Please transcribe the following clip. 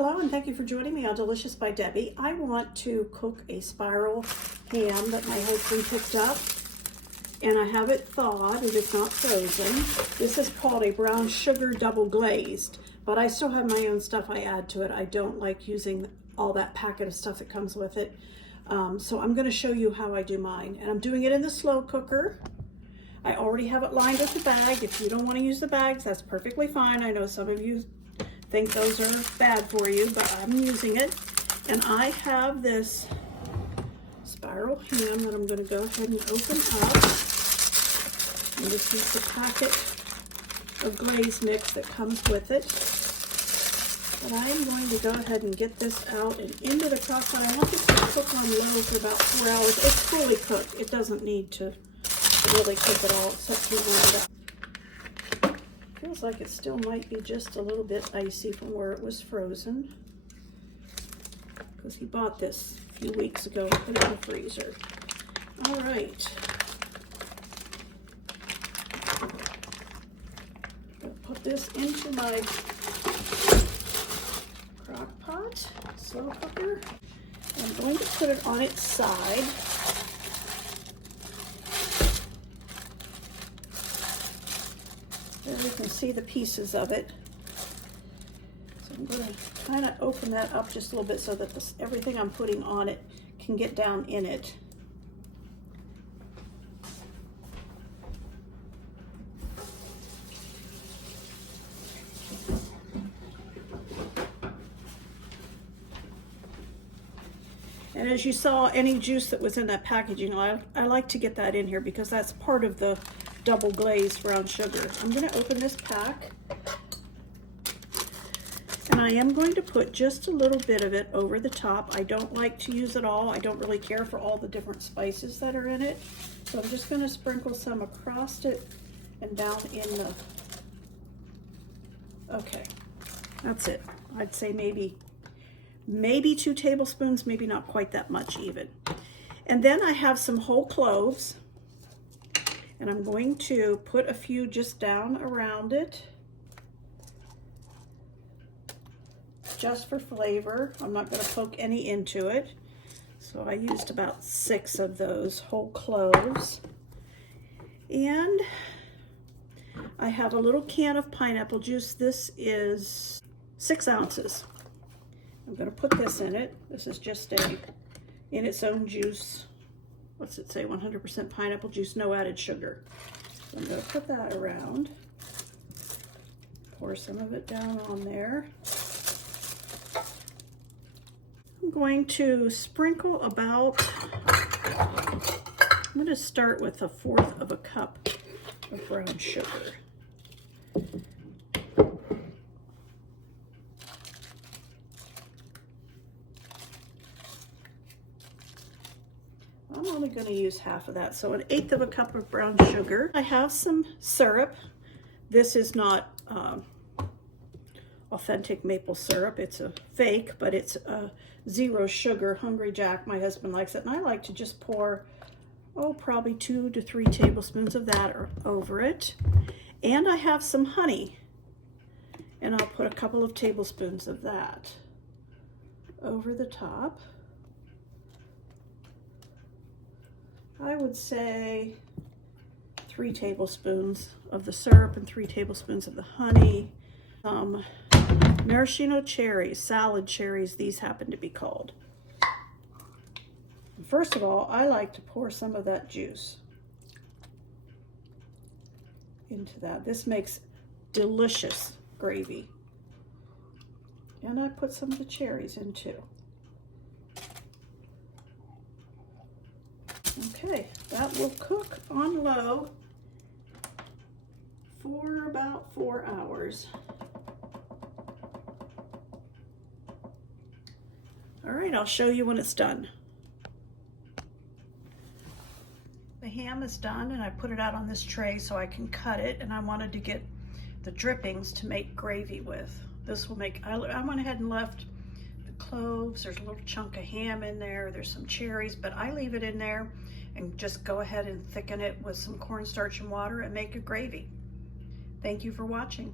Hello and thank you for joining me on Delicious by Debbie. I want to cook a spiral ham that my husband picked up, and I have it thawed. It is not frozen. This is called a brown sugar double glazed, but I still have my own stuff I add to it. I don't like using all that packet of stuff that comes with it. So I'm going to show you how I do mine, and I'm doing it in the slow cooker. I already have it lined with the bag. If you don't want to use the bags, that's perfectly fine. I know some of you think those are bad for you, but I'm using it. And I have this spiral ham that I'm going to go ahead and open up. And this is the packet of glaze mix that comes with it. But I am going to go ahead and get this out and into the crock pot. I want this to cook on low for about 4 hours. It's fully cooked. It doesn't need to really cook at all except to warm it up. Feels like it still might be just a little bit icy from where it was frozen, because he bought this a few weeks ago and put it in the freezer. All right. I'll put this into my crock pot, slow cooker. I'm going to put it on its side. There you can see the pieces of it. So I'm going to kind of open that up just a little bit so that everything I'm putting on it can get down in it. And as you saw, any juice that was in that packaging, I like to get that in here because that's part of the double glazed brown sugar. I'm going to open this pack, and I am going to put just a little bit of it over the top. I don't like to use it all. I don't really care for all the different spices that are in it. So I'm just going to sprinkle some across it and down in the... Okay, that's it. I'd say maybe 2 tablespoons, maybe not quite that much even. And then I have some whole cloves, and I'm going to put a few just down around it, just for flavor. I'm not going to poke any into it. So I used about 6 of those whole cloves. And I have a little can of pineapple juice. This is 6 ounces. I'm going to put this in it. This is just in its own juice. What's it say? 100% pineapple juice, no added sugar. So I'm going to put that around. Pour some of it down on there. I'm going to sprinkle about, I'm going to start with 1/4 of a cup of brown sugar. I'm only going to use half of that, so 1/8 of a cup of brown sugar. I have some syrup. This is not authentic maple syrup. It's a fake, but it's zero sugar. Hungry Jack, my husband, likes it, and I like to just pour, probably 2 to 3 tablespoons of that over it. And I have some honey, and I'll put a couple of tablespoons of that over the top. I would say 3 tablespoons of the syrup and 3 tablespoons of the honey. Maraschino cherries, salad cherries, these happen to be called. First of all, I like to pour some of that juice into that. This makes delicious gravy. And I put some of the cherries in too. Okay, that will cook on low for about 4 hours. All right, I'll show you when it's done. The ham is done, and I put it out on this tray so I can cut it, and I wanted to get the drippings to make gravy with. This will make, I went ahead and left the cloves, there's a little chunk of ham in there, there's some cherries, but I leave it in there and just go ahead and thicken it with some cornstarch and water and make a gravy. Thank you for watching.